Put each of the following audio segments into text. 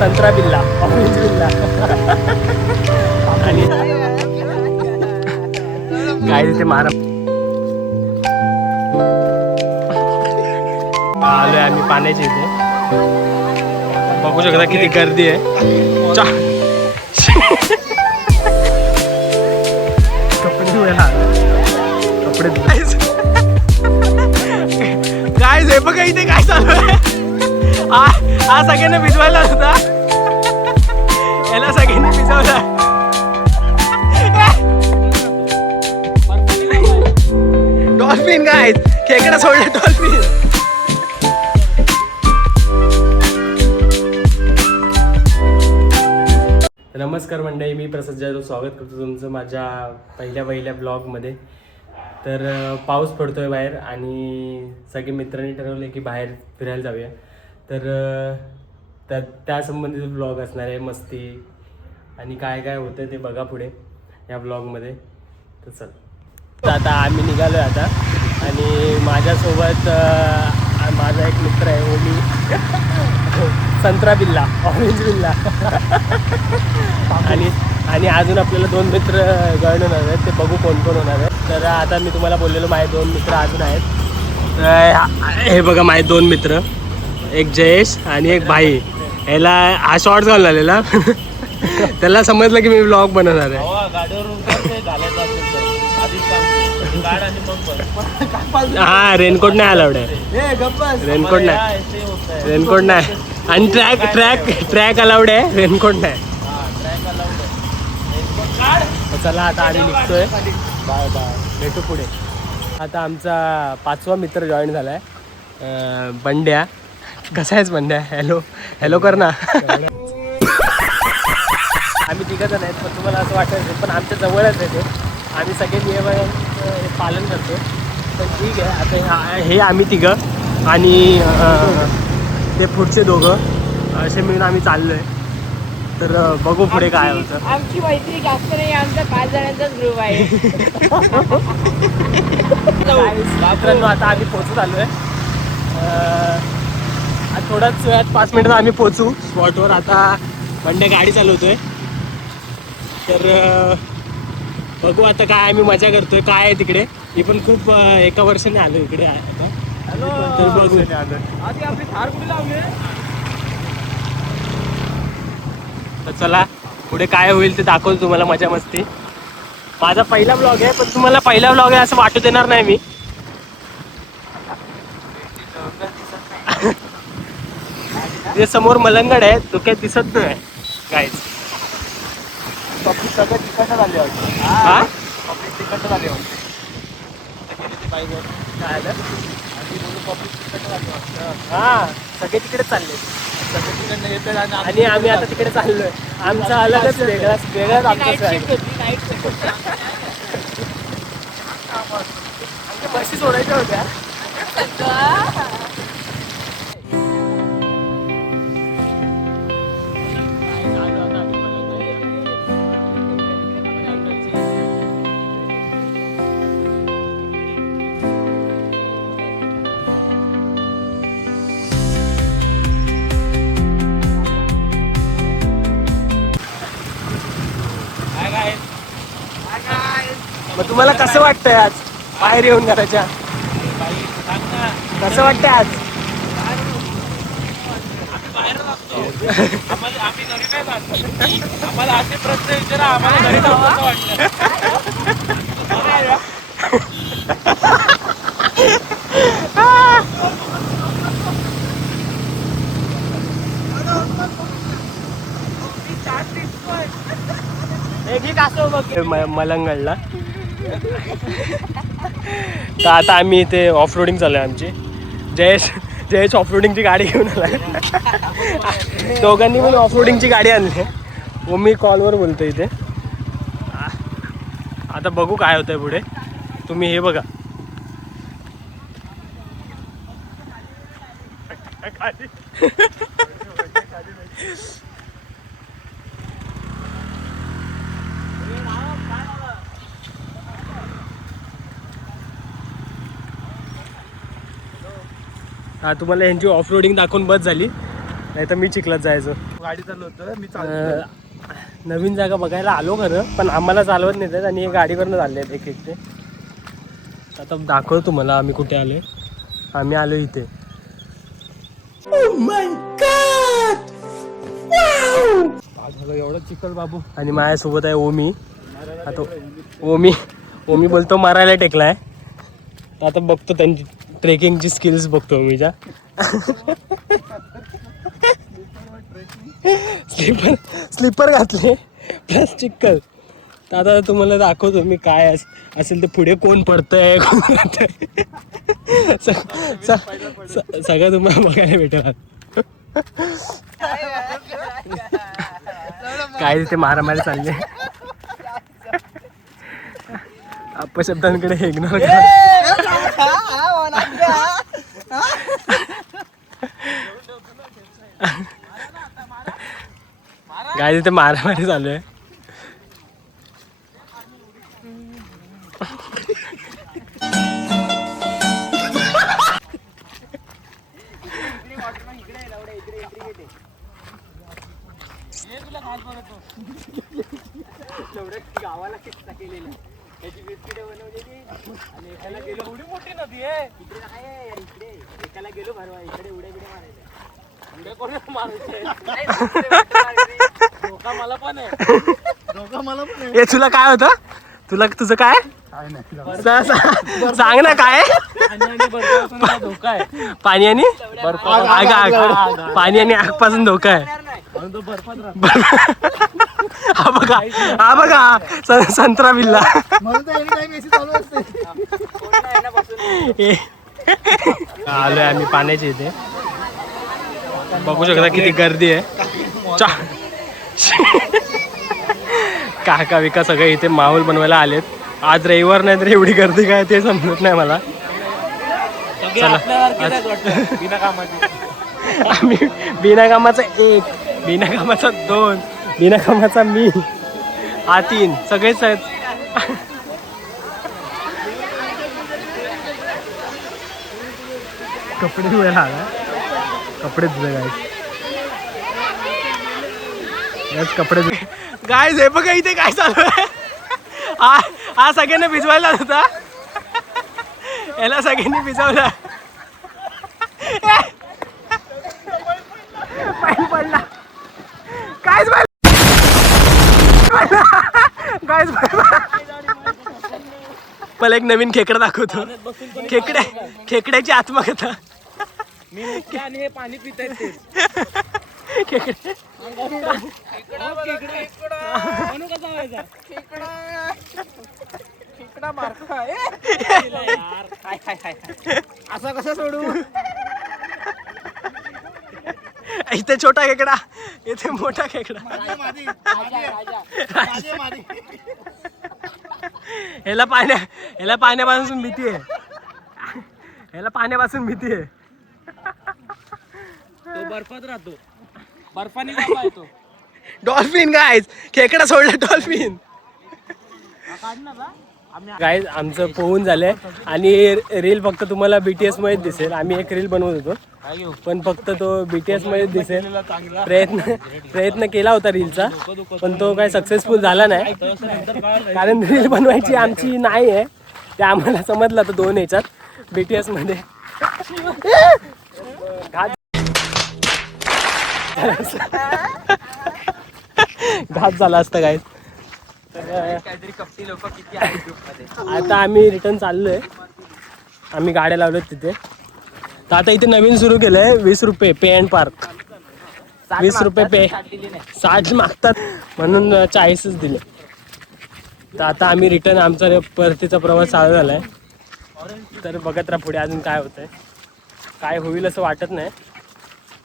संत्रा बिल्ला, ऑरेंज बिल्ला आणि काय ते मारा आलोय आम्ही पाण्याच्या इथे. बघू शकता किती गर्दी आहे. कपडे धुवायला कपडे काय आहे बघा इथे काय चालू आहे. हा सगळ्यांना भिजवायला होता, याला सगळ्यांनी भिजवला. डॉल्फिन काय खेकडा सोडलं डॉल्फिन. नमस्कार मंडळी, मी प्रसाद जाधव स्वागत करतो तुमचं माझ्या पहिल्या ब्लॉगमध्ये. तर पाऊस पडतोय बाहेर आणि सगळे मित्रांनी ठरवले की बाहेर फिरायला जाऊया. तर त्या संबंधित ब्लॉग असणार आहे, मस्ती आणि काय काय होतं ते बघा पुढे या ब्लॉगमध्ये. तर चल आता आम्ही निघालो आहे आता आणि माझ्यासोबत माझा एक मित्र आहे ओमी. संत्रा बिल्ला, ऑरेंज बिल्ला आणि अजून आपल्याला 2 मित्र जॉईन होणार आहेत. ते बघू कोण कोण होणार आहे. तर आता मी तुम्हाला बोललेलो माझे 2 मित्र अजून आहेत. हे बघा माझे 2 मित्र, एक जयेश आणि एक भाई. याला हा शॉर्ट्स घालून आलेला त्याला समजलं की मी ब्लॉग बनवणार आहे. हा रेनकोट नाही अलाउड आहे, रेनकोट नाही आणि ट्रॅक अलाउड आहे, रेनकोट नाही. चला आता आम्ही निघतोय, बाय बाय, भेटू पुढे. आता आमचा 5वा मित्र जॉईन झालाय, बंड्या. कसा आहेस बंड्या? हॅलो हॅलो कर ना. आम्ही तिघं जण आहेत, पण तुम्हाला असं वाटायचं पण आमच्या जवळच आहे ते. आम्ही सगळे नियमांचं पालन करतो. पण ठीक आहे, आता हे आम्ही तिघं आणि ते पुढचे दोघं असे मिळून आम्ही चाललो आहे. तर बघू पुढे काय होतं. आमची मैत्री जास्त नाही, आमचा 5 जणांचाच ग्रुप आहे. मित्रांनो आता आम्ही पोहोचत आलो आहे. थोड्याच वेळात 5 मिनिटात आम्ही पोहोचू स्पॉटवर. आता बंड्या गाडी चालवतोय. तर बघू आता काय आम्ही मजा करतोय, काय आहे तिकडे. मी पण खूप एका वर्षाने आलो इकडे आता. तर बघू आधी आपली थार कुठे लावली. तर चला पुढे काय होईल ते दाखवतो तुम्हाला, मजा मस्ती. माझा पहिला ब्लॉग आहे, पण तुम्हाला पहिला ब्लॉग आहे असं वाटू देणार नाही मी. ते समोर मलंगड आहे, तो काय दिसत नाही काहीच. पब्लिक सगळं तिकडनं झाले होते. हा पब्लिक तिकडनं झाले होते. काय आलं पब्लिक तिकडनं झाले होते. हा सगळे तिकडे चालले, सगळे तिकडनं येतात आणि आम्ही आता तिकडे चाललोय. आमचा अलगच वेगळाच आमचा आहे. आमच्या बशी सोडायच्या होत्या. मग तुम्हाला कसं वाटतंय आज बाहेर येऊन घराच्या? कसं वाटतंय आज? आम्ही घरी नाही जात. आम्हाला असे प्रश्न विचारा, आम्हाला घरी जाऊ कसं वाटतं. मलंगडला. तर आता आम्ही इथे ऑफ रोडिंग चालू आहे आमची. जयेश ऑफ रोडिंगची गाडी घेऊन आला. दोघांनी पण ऑफ रोडिंगची गाडी आणली. व मी कॉलवर बोलतो इथे. आता बघू काय होतंय पुढे. तुम्ही हे बघा. तुम्हाला यांची ऑफ रोडिंग दाखवून बस झाली. नाही तर मी चिखलात जायचो. गाडी चालवतो मी नवीन जागा बघायला आलो खरं, पण आम्हाला चालवत नाही आणि हे गाडीवरनं चालले आहेत एक एकटे. आता दाखवतो तुम्हाला आम्ही कुठे आले. आम्ही आलो इथे. एवढं चिखल बाबू. आणि माझ्यासोबत आहे ओमी. आता ओमी बोलतो मारायला टेकलाय. आता बघतो त्यांची ट्रेकिंगची स्किल्स बघतो ओमीच्या. स्लीपर घातले प्लस चिक्कल. तर आता तुम्हाला दाखवतो मी काय असेल ते पुढे कोण पडतंय कोण राहतंय सगळं तुम्हाला बघायला भेटेल. काय तिथे मारामारी चालले. अपशब्दांकडे इग्नोर करा. काय तिथे मारामारी चालू आहे. गावाला किस्सा केलेला. त्याची बिस्किटे बनवलेली आणि एकाला गेलो. एवढी मोठी नदी आहे इकडे. आहे इकडे एकाला गेलो भरवा. इकडे उड्या बिड्या मारायच्या. उड्या कोण मारायचे. धोका मला पण आहे. धोका मला पण आहे. तुला काय होतं. तुझं काय सांग ना. काय धोका आहे. पाणी आणि पाणी आणि आगपासून धोका आहे. हा बघा संत्रा बिल्ला. आलोय आम्ही पाण्याच्या इथे. बघू शकता किती गर्दी आहे. काका विका सगळे इथे माहोल बनवायला आलेत. आज रविवार नाही तर एवढी गर्दी काय ते समजत नाही मला. आम्ही बिना कामाचा 1, बिना कामाचा 2, बिना कामाचा मी हा 3 सगळेच आहेत. कपडे धुवायला आला. कपडे धुले गायस. कपडे गायस हे बघा इथे काय चालू आहे. हा सगळ्यांना भिजवायला होता. याला सगळ्यांनी भिजवलं. पडला कायच मला एक नवीन खेकडा दाखवतो. खेकड्याची आत्मकथा. हे पाणी पित असा कसा सोडू. इथे छोटा खेकडा, इथे मोठा खेकडा. ह्याला पाण्यापासून भीती आहे. ह्याला पाण्यापासून भीती आहे. तो बर्फात राहतो. बर्फाने बाबा येतो. Dolphin guys. खेकडा सोडला डॉल्फिन. गायज आमचं पोहून झालंय आणि रील फक्त तुम्हाला BTS मध्येच दिसेल. आम्ही एक रील बनवत होतो पण फक्त तो BTS मध्येच दिसेल. प्रयत्न केला होता रीलचा पण तो काय सक्सेसफुल झाला नाही. कारण रील बनवायची आमची नाही आहे ते आम्हाला समजलं तर 2 ह्याच्यात BTS मध्ये घात झाला असता काय. काहीतरी कपटी लोक किती आहेत ग्रुपमध्ये. आता आम्ही रिटर्न चाललोय. आम्ही गाड्या लावल्यात तिथे. तर आता इथे नवीन सुरू केलंय 20 रुपये पे अँड पार्क. 20 रुपये पे 60 मागतात म्हणून 40च दिले. तर आता आम्ही रिटर्न आमचा परतीचा प्रवास चालू झालाय. तर बघत राहा पुढे अजून काय होतंय. काय होईल असं वाटत नाही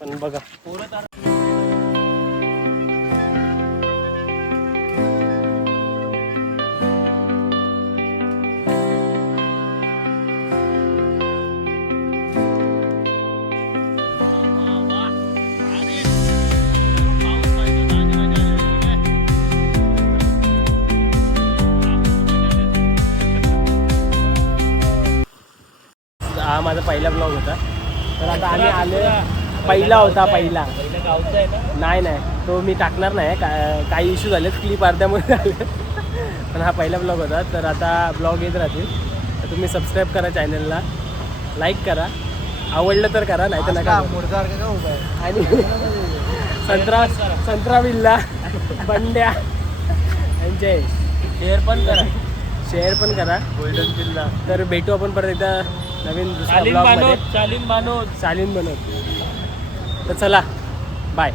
पण बघा. हा माझा पहिला ब्लॉग होता. तर आता आम्ही आले पहिला होता पहिला. गावचा आहे ना. नाही तो मी टाकणार नाही. काही इश्यू झालेत क्लिप अर्ध्यामध्ये झाले. पण हा पहिला ब्लॉग होता. तर आता ब्लॉग येत राहतील. तर तुम्ही सबस्क्राईब करा चॅनलला, लाईक करा, आवडलं तर करा, नाही तर नका. आणि संत्रा बिल्ला बंड्या आणि जय शेअर पण करा गोल्डन किल्ला. तर भेटू आपण परत एकदा नवीन दुसऱ्या ब्लॉगमध्ये. चालीन बनवत. तर चला बाय.